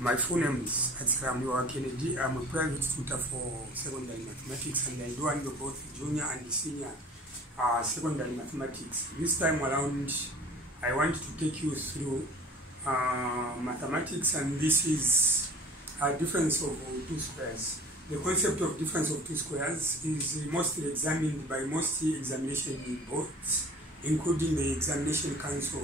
My full name is Samuel Kennedy. I'm a private tutor for secondary mathematics, and I do handle both junior and senior secondary mathematics. This time around, I want to take you through mathematics, and this is a difference of two squares. The concept of difference of two squares is mostly examined by most examination boards, including the Examination Council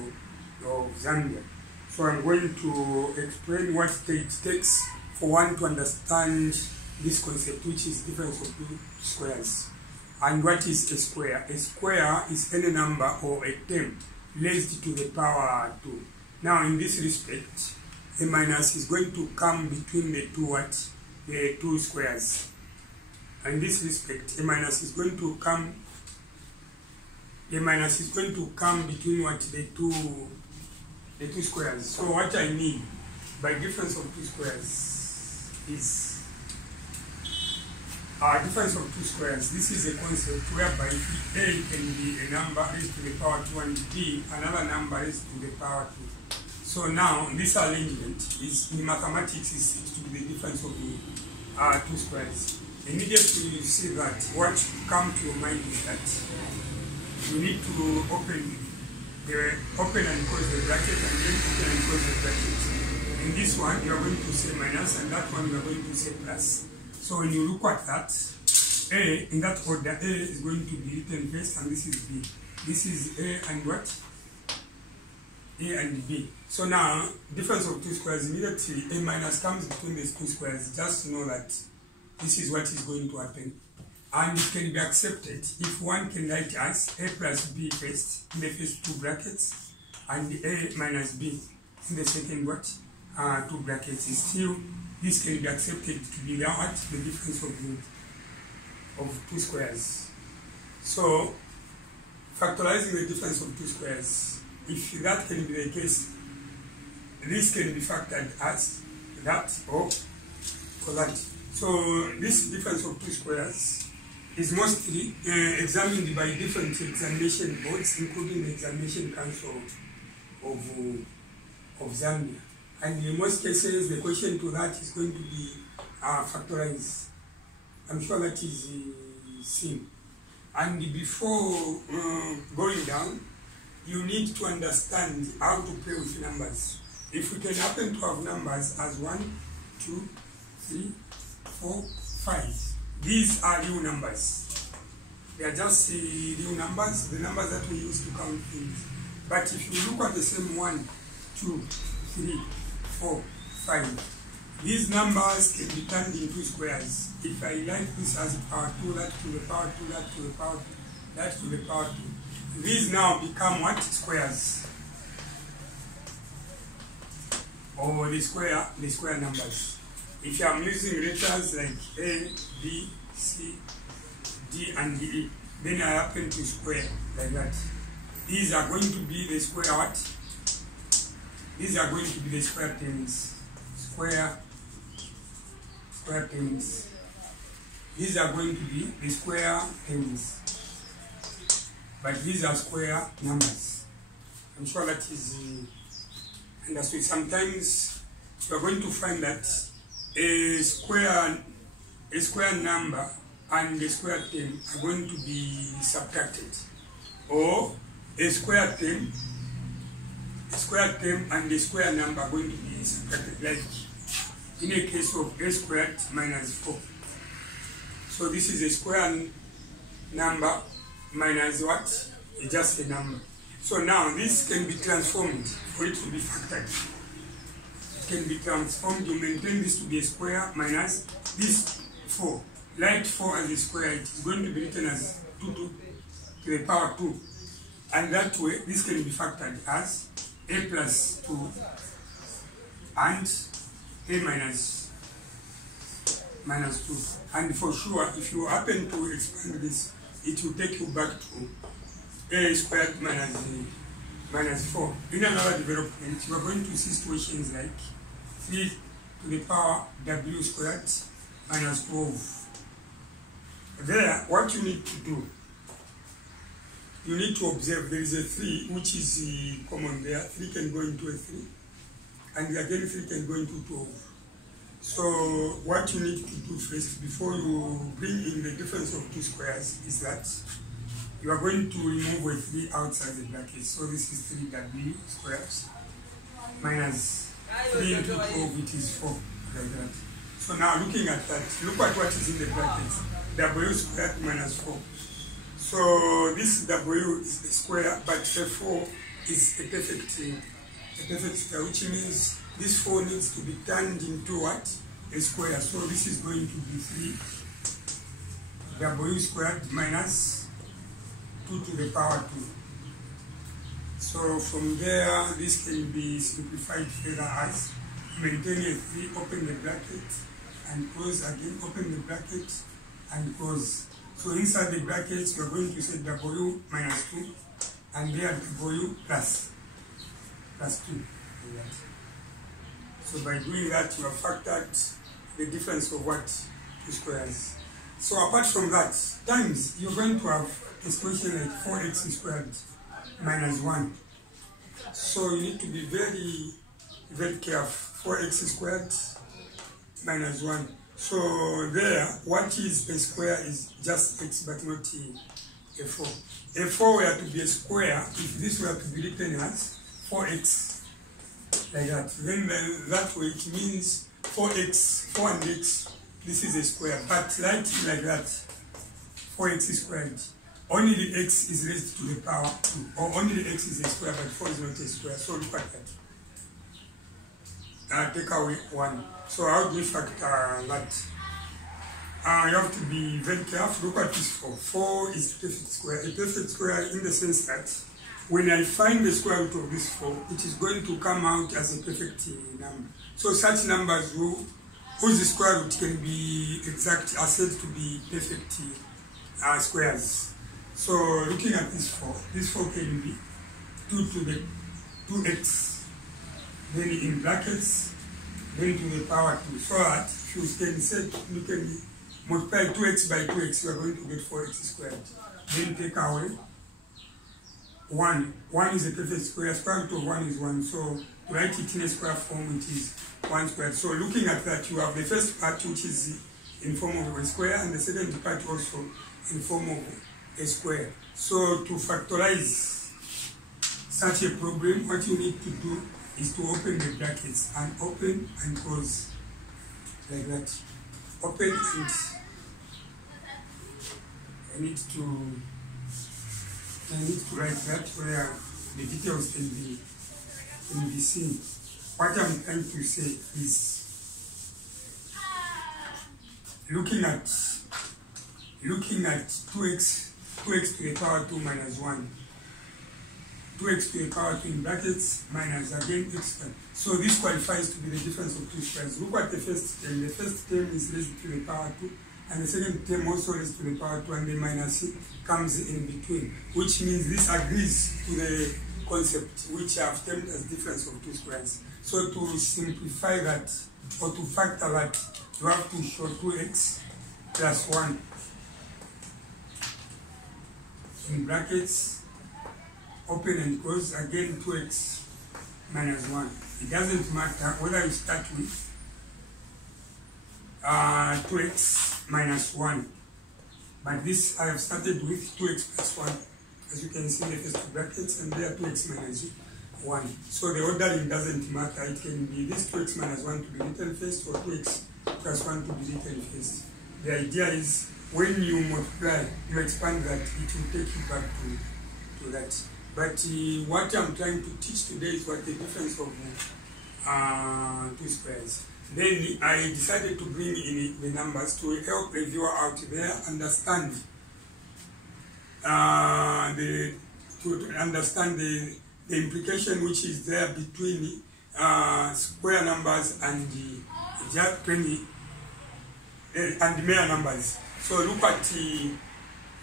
of Zambia. So I'm going to explain what it takes for one to understand this concept, which is difference of two squares. And what is a square? A square is any number or a term raised to the power 2. Now in this respect, a minus is going to come between the two squares. In this respect, a minus is going to come between the two squares. So what I mean by difference of two squares is difference of two squares. This is a concept whereby A can be a number raised to the power 2 and B another number raised to the power 2. So now this arrangement is in mathematics is to be the difference of the two squares. Immediately you see that, what come to your mind is that you need to open and close the bracket, and then open and close the bracket. In this one you are going to say minus, and that one you are going to say plus. So when you look at that, A, in that order, A is going to be written first, and this is B. This is A and what? A and B. So now, difference of two squares, immediately A minus comes between these two squares. Just know that this is what is going to happen. And it can be accepted if one can write as A plus B first in the first two brackets, and A minus B in the second two brackets. Still, this can be accepted to be what? The difference of two squares. So, factorizing the difference of two squares, if that can be the case, this can be factored as that or that. So, this difference of two squares is mostly examined by different examination boards, including the Examination Council of Zambia. And in most cases, the question to that is going to be factorized. I'm sure that is seen. And before going down, you need to understand how to play with numbers. If we can happen to have numbers as 1, 2, 3, 4, 5, these are real numbers. They are just real numbers, the numbers that we use to count things. But if you look at the same 1, 2, 3, 4, 5, these numbers can be turned into squares. If I write this as power 2, that to the power 2, that to the power 2, that to the power 2, these now become what? Squares. Or the square numbers. If I'm using letters like A, B, C, D, and E, then I happen to square like that. These are going to be the square what? These are going to be the square terms. Square terms. These are going to be the square terms. But these are square numbers. I'm sure that is understood. Sometimes you are going to find that a square number and a square term are going to be subtracted, or a square term and a square number are going to be subtracted, like in a case of a squared minus 4. So this is a square number minus what? It's just a number. So now this can be transformed for it to be factored. Can be transformed to maintain this to be a square minus this 4. Write 4 as a square, it is going to be written as 2 to the power 2. And that way, this can be factored as A plus 2 and A minus 2. And for sure, if you happen to expand this, it will take you back to A squared minus 4. In another development, you are going to see situations like 3 to the power W squared minus 12. There, what you need to do, you need to observe there is a 3 which is common there. 3 can go into a 3, and again 3 can go into 12. So what you need to do first, before you bring in the difference of two squares, is that you are going to remove a 3 outside the bracket. So this is 3w squares minus 3 into 12, it is 4, like that. So now looking at that, look at what is in the brackets. W squared minus 4. So this W is the square, but the 4 is a perfect square, which means this 4 needs to be turned into what? A square. So this is going to be 3 W squared minus 2 to the power 2. So from there, this can be simplified further as maintain a 3, open the bracket and close again, open the bracket and close. So inside the brackets, we are going to say W minus 2 and there W plus 2. So by doing that, you have factored the difference of what? 2 squares. So apart from that, times, you're going to have expression like 4x squared minus 1. So you need to be very, very careful. 4x squared minus 1. So there, what is a square is just x, but not a 4. A 4 were to be a square if this were to be written as 4x, like that. Then that way it means 4x, 4 and x, this is a square. But writing like that, 4x squared, only the x is raised to the power 2, or only the x is a square, but 4 is not a square. So look at that. Take away 1. So how do we factor that? You have to be very careful. Look at this 4. 4 is a perfect square. A perfect square in the sense that when I find the square root of this 4, it is going to come out as a perfect number. So such numbers whose square root can be exact are said to be perfect squares. So looking at this 4 can be 2 to the 2x, then in brackets, then to the power 2. So that if you can say, you can multiply 2x by 2x, you are going to get 4x squared. Then take away 1. 1 is a perfect square. Square root of 1 is 1. So to write it in a square form, it is 1 squared. So looking at that, you have the first part which is in form of a square, and the second part also in form of a square. So to factorize such a problem, what you need to do is to open the brackets and open and close, like that. Open and I need to write that where the details can be seen. What I'm trying to say is looking at 2x to the power 2 minus 1. 2x to the power 2 in brackets minus again x squared. So this qualifies to be the difference of two squares. Look at the first term. The first term is raised to the power 2, and the second term also raised to the power 2, and the minus comes in between, which means this agrees to the concept which I have termed as difference of two squares. So to simplify that, or to factor that, you have to show 2x plus 1 in brackets, open and close, again 2x minus 1. It doesn't matter whether you start with 2x minus 1, but this I have started with 2x plus 1. As you can see in the first two brackets, and there 2x minus 1. So the ordering doesn't matter. It can be this 2x minus 1 to be written first, or 2x plus 1 to be written first. The idea is when you multiply, you expand that, it will take you back to that. But what I'm trying to teach today is what the difference of two squares. Then I decided to bring in the numbers to help the viewer out there understand the implication which is there between square numbers and and mere numbers. So look at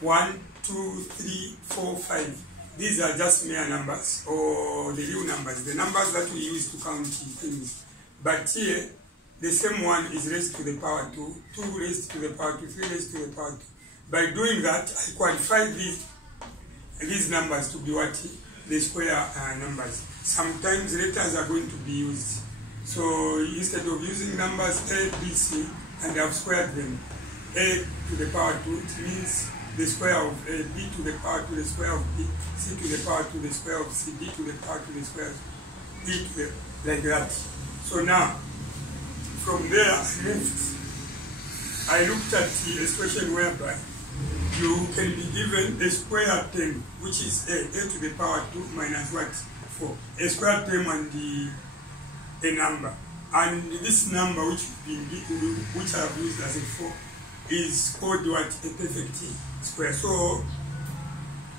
1, 2, 3, 4, 5. These are just mere numbers, or the real numbers, the numbers that we use to count things. But here, the same one is raised to the power 2, 2 raised to the power 2, 3 raised to the power 2. By doing that, I qualify these numbers to be what? The square numbers. Sometimes letters are going to be used. So instead of using numbers a, b, c, and I've squared them, a to the power 2, it means the square of a, b to the power 2, the square of b, c to the power 2, the square of c, d to the power 2, the square of d to the, like that. So now, from there I looked at the expression whereby you can be given a square term, which is a to the power 2 minus what? 4. A square term and a number. And this number which I have used as a 4 is called what? A perfect square. So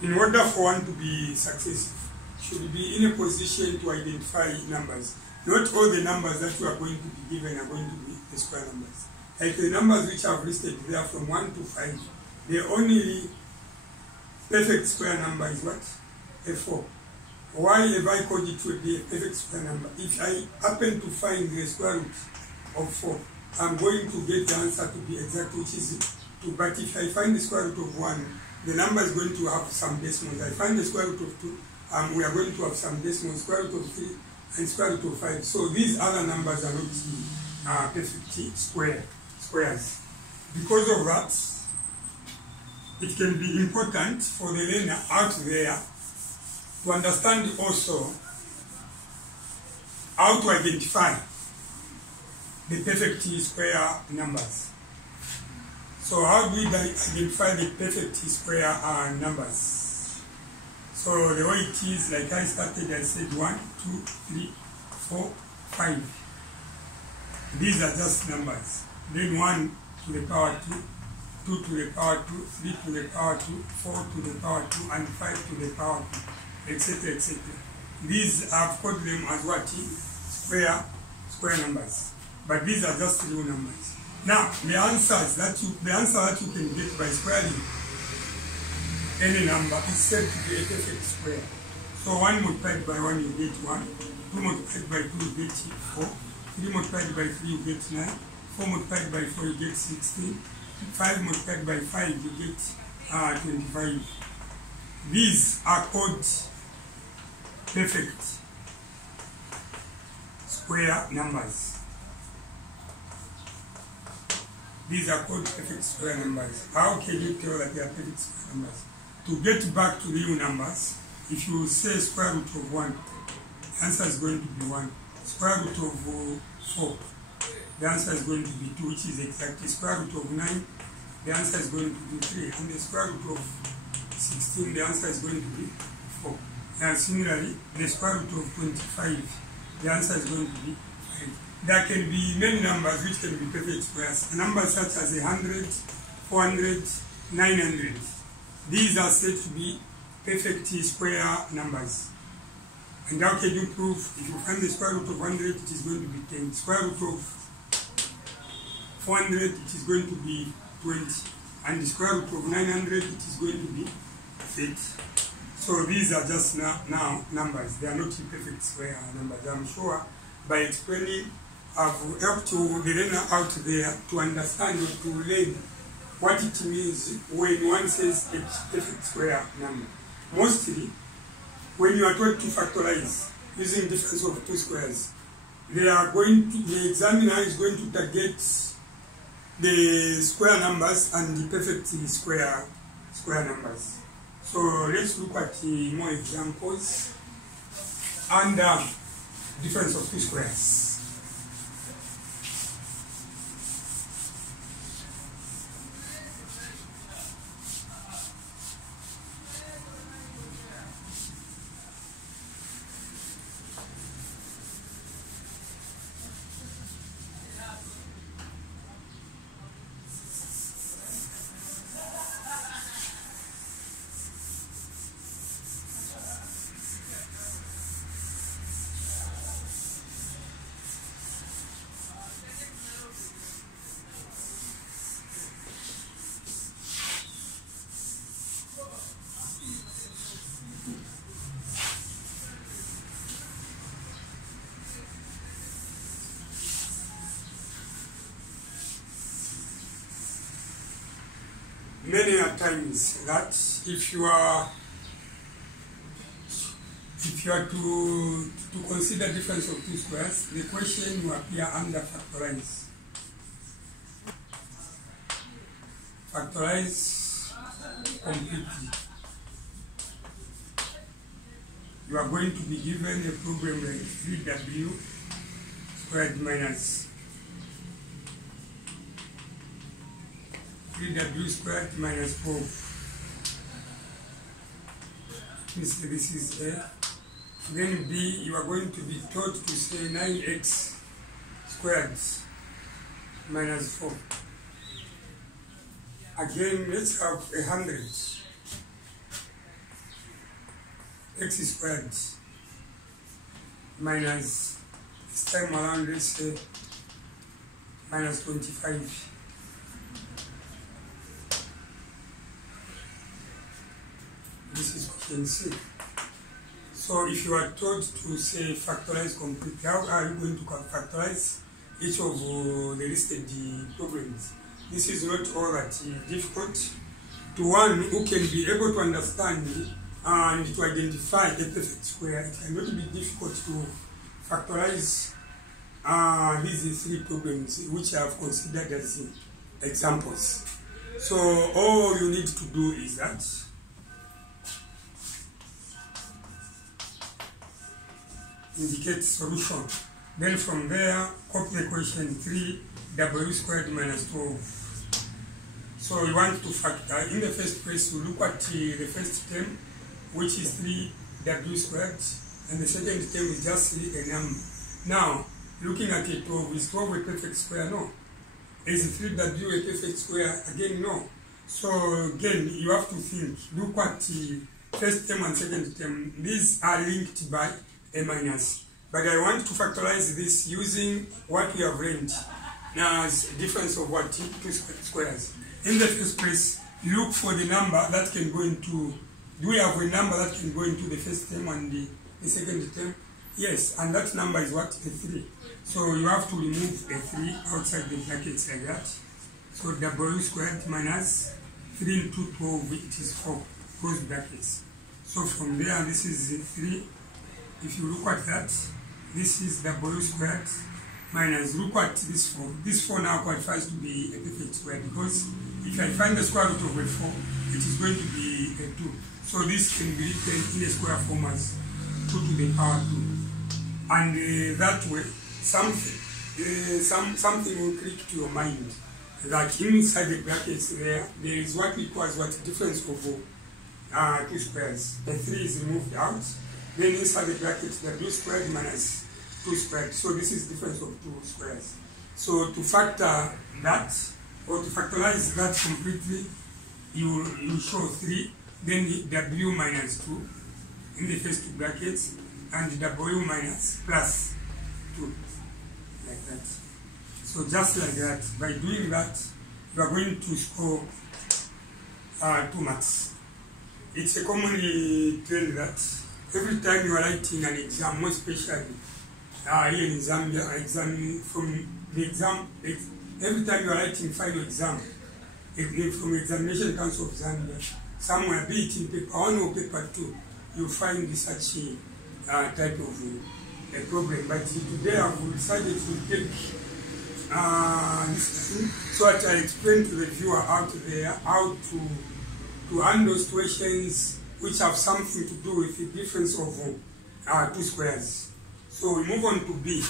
in order for one to be successful, should be in a position to identify numbers. Not all the numbers that you are going to be given are going to be the square numbers. Like the numbers which I have listed there from 1 to 5, the only perfect square number is what? A 4. Why have I called it to be a perfect square number? If I happen to find the square root of 4, I'm going to get the answer to be exact, which is 2. But if I find the square root of 1, the number is going to have some decimals. I find the square root of 2, we are going to have some decimals, square root of 3, and square root of 5. So these other numbers are not perfect squares. Because of that, it can be important for the learner out there to understand also how to identify the perfect square numbers. So how do we identify the perfect square numbers? So the way it is, like I started, I said 1, 2, 3, 4, 5. These are just numbers. Then 1 to the power 2, 2 to the power 2, 3 to the power 2, 4 to the power 2, and 5 to the power 2, etc., etc. These I've called them as what? Square numbers. But these are just real numbers. Now, the answer that you can get by squaring any number is said to be a perfect square. So 1 multiplied by 1 you get 1, 2 multiplied by 2 you get 4, 3 multiplied by 3 you get 9, 4 multiplied by 4 you get 16, 5 multiplied by 5 you get 25. These are called perfect square numbers. These are called perfect square numbers. How can you tell that they are perfect square numbers? To get back to real numbers, if you say square root of 1, the answer is going to be 1. Square root of 4, the answer is going to be 2, which is exactly square root of 9, the answer is going to be 3. And the square root of 16, the answer is going to be 4. And similarly, the square root of 25, the answer is going to be 5. There can be many numbers which can be perfect squares. Numbers such as 100, 400, 900. These are said to be perfect square numbers. And how can you prove? If you find the square root of 100, it is going to be 10. Square root of 400, it is going to be 20. And the square root of 900, it is going to be 30. So these are just now numbers. They are not perfect square numbers. I'm sure by explaining, I've helped the learner out there to understand or to learn what it means when one says a perfect square number. Mostly, when you are taught to factorize using difference of two squares, the examiner is going to target the square numbers and the perfect square numbers. So let's look at more examples and difference of two squares. Many a times that if you are if you are to consider difference of two squares, the question will appear under factorize. Factorize completely. You are going to be given a problem like 3w squared minus 3w squared minus 4. This is A. Then B, you are going to be taught to say 9x squared minus 4. Again, let's have 100 x squared minus, this time around, let's say minus 25. This is question C. So if you are taught to say factorize completely, how are you going to factorize each of the listed problems? This is not all that difficult. To one who can be able to understand and to identify a perfect square, it cannot be difficult to factorize these three problems which I have considered as examples. So all you need to do is that indicate solution. Then from there, copy the question 3w squared minus 12. So you want to factor. In the first place, you look at the first term, which is 3w squared, and the second term is just a number. Now, looking at it, 12, is 12 a perfect square? No. Is 3w a perfect square? Again, no. So again, you have to think. Look at the first term and second term. These are linked by a minus. But I want to factorize this using what we have learned now as difference of what? Two squares. In the first place, look for the number that can go into, do we have a number that can go into the first term and the second term? Yes, and that number is what? A 3. So you have to remove a 3 outside the brackets like that. So w squared minus 3 into 12, it is 4, close brackets. So from there, this is 3. If you look at that, this is w squared minus, look at this 4. This 4 now qualifies to be a perfect square because if I find the square root of a 4, it is going to be a 2. So this can be written in a square form as 2 to the power 2. And that way, something will click to your mind that inside the brackets there is what we call as what difference of two squares. The 3 is removed out. Then inside the bracket, w squared minus 2 squared. So this is difference of two squares. So to factor that, or to factorize that completely, you show 3, then w minus 2 in the first two brackets, and w minus plus 2, like that. So just like that, by doing that, you are going to score 2 marks. It's a commonly trend that every time you are writing an exam, more especially here in Zambia, exam from the exam, every time you are writing final exam, from Examination Council of Zambia, somewhere, be it in paper 1 or paper 2, you find such type of a problem. But today I've decided to take this thing so that I explain to the viewer out there how to handle situations which have something to do with the difference of two squares. So we move on to B.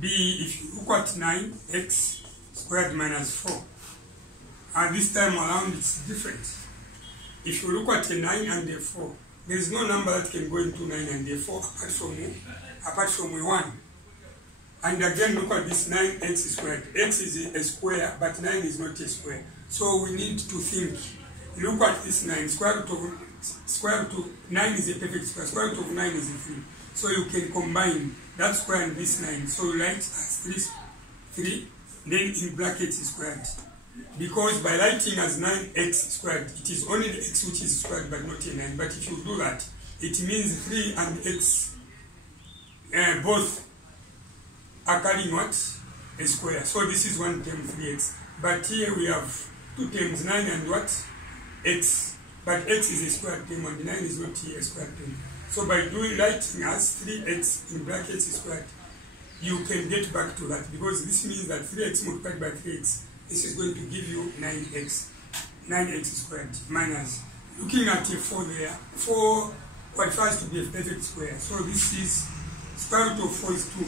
B, if you look at 9x squared minus 4, and this time around it's different. If you look at a 9 and a 4, there is no number that can go into 9 and a 4 apart from a 1. And again, look at this 9x squared. X is a square, but 9 is not a square. So we need to think. Look at this 9. Square root of 9 is a perfect square. Square root of 9 is a 3. So you can combine that square and this 9. So you write as 3, then in brackets is squared. Because by writing as 9x squared, it is only the x which is squared but not a 9. But if you do that, it means 3 and x both are carrying what? A square. So this is one term, 3x. But here we have two terms, 9 and what? X. but x is a square term and 9 is not a square term. So by writing as 3x in brackets squared, you can get back to that, because this means that 3x multiplied by 3x, this is going to give you 9x squared minus, looking at a 4 there, 4 qualifies to be a perfect square. So this is square root of 4 is 2.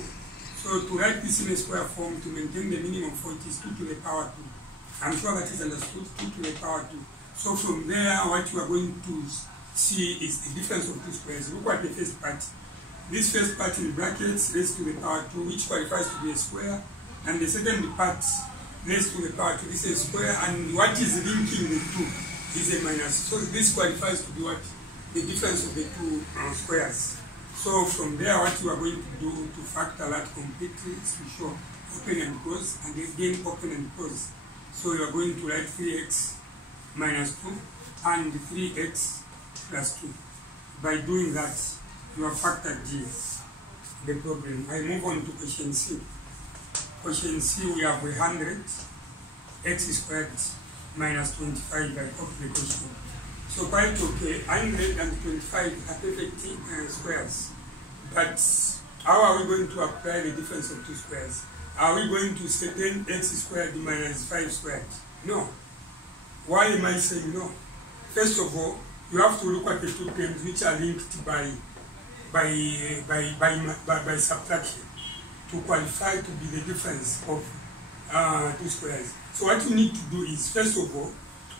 So to write this in a square form, to maintain the meaning of 4, it is 2 to the power 2. I'm sure that is understood, 2 to the power 2. So from there, what you are going to see is the difference of two squares. Look at the first part. This first part in brackets raised to the power 2, which qualifies to be a square, and the second part raised to the power 2, this is a square, and what is linking the two is a minus. So this qualifies to be what? The difference of the two squares. So from there, what you are going to do to factor that completely is to show open and close, and again open and close. So you are going to write 3x minus 2 and 3x plus 2. By doing that, you have factored the problem. I move on to question C. Question C, we have 100 x squared minus 25 by copy the question. So quite okay, 125 are perfect squares. But how are we going to apply the difference of two squares? Are we going to certain x squared minus 5 squared? No. Why am I saying no? First of all, you have to look at the two terms which are linked by subtraction to qualify to be the difference of two squares. So what you need to do is, first of all,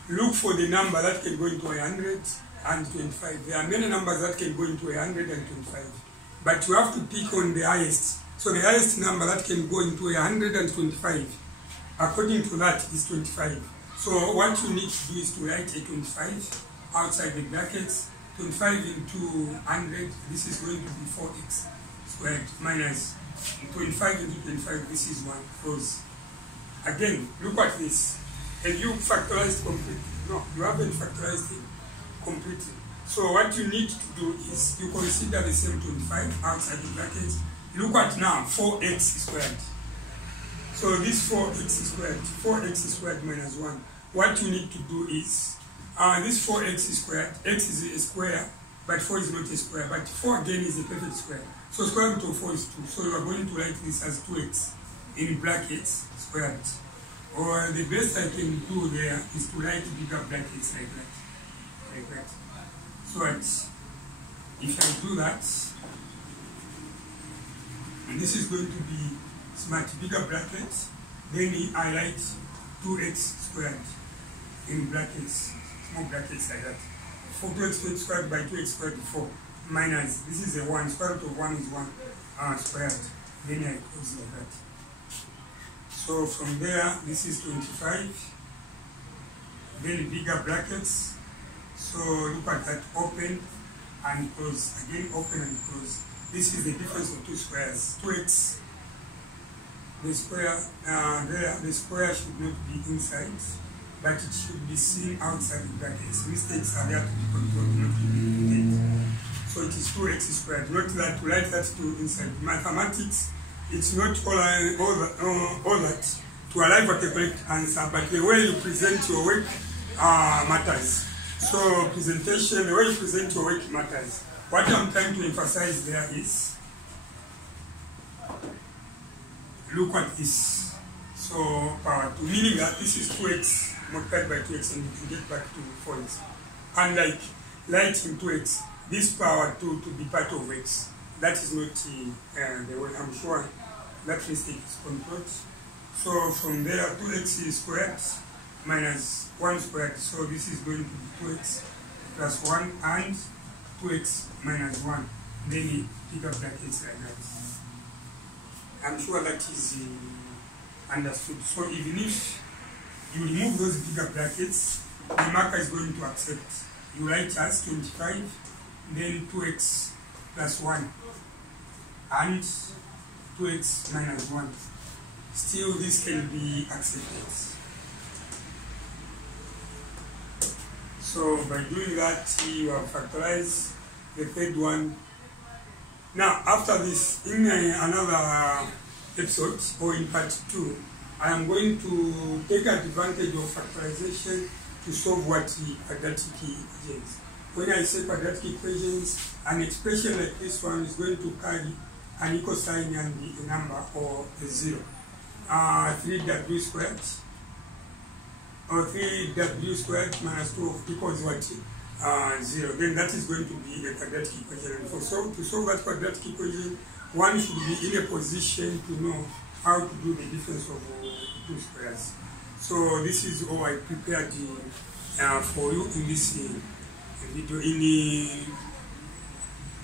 look for the number that can go into 125. There are many numbers that can go into 125, but you have to pick on the highest. So the highest number that can go into 125, according to that, is 25. So what you need to do is to write a 25 outside the brackets. 25 into 100, this is going to be 4x squared minus 25 into 25, this is 1, close. Again, look at this. Have you factorized completely? No, you haven't factorized it completely. So what you need to do is you consider the same 25 outside the brackets. Look at now 4x squared. So this 4x squared minus 1. What you need to do is this 4x squared, x is a square, but 4 is not a square, but 4 again is a perfect square. So square root of 4 is 2. So you are going to write this as 2x in brackets squared. Or the best I can do there is to write bigger brackets like that. So if I do that, and this is going to be smart bigger brackets, then I write 2x squared in brackets, small brackets like that. 2x squared by 2x squared 4 minus, this is a 1, square root of 1 is 1 squared. Then I close like that. So from there, this is 25. Then bigger brackets. So look at that, open and close. Again, open and close. This is the difference of two squares. 2x, the square there, the square should not be inside, but it should be seen outside the brackets. Mistakes are there to be controlled, not to be repeated. So it is 2x squared. Not that to write that to inside. Mathematics, it's not all that to arrive at the correct answer, but the way you present your work matters. So presentation, the way you present your work matters. What I'm trying to emphasize there is, look at this. So power 2, meaning that this is 2x multiplied by 2x, and you get back to 4x. Unlike writing 2x, this power 2 to be part of x. That is not the way. I'm sure that mistake is controlled. So from there, 2x squared minus 1 squared. So this is going to be 2x plus 1 and 2x minus 1. Then you pick up brackets like that. I'm sure that is understood. So even if you remove those bigger brackets, the marker is going to accept. You write as 25, then 2x plus 1 and 2x minus 1. Still, this can be accepted. So by doing that, you have factorized the third one. Now, after this, in another episode, or in part 2, I am going to take advantage of factorization to solve what the quadratic equations. When I say quadratic equations, an expression like this one is going to carry an equal sign and a number or a 0. 3w squared or 3w squared minus 2 equals what? 0. Then that is going to be a quadratic equation. And to solve that quadratic equation, one should be in a position to know how to do the difference of two squares. So this is all I prepared for you in this video.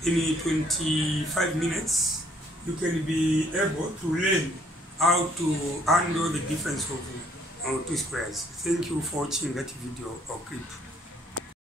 In 25 minutes, you can be able to learn how to handle the difference of two squares. Thank you for watching that video or clip.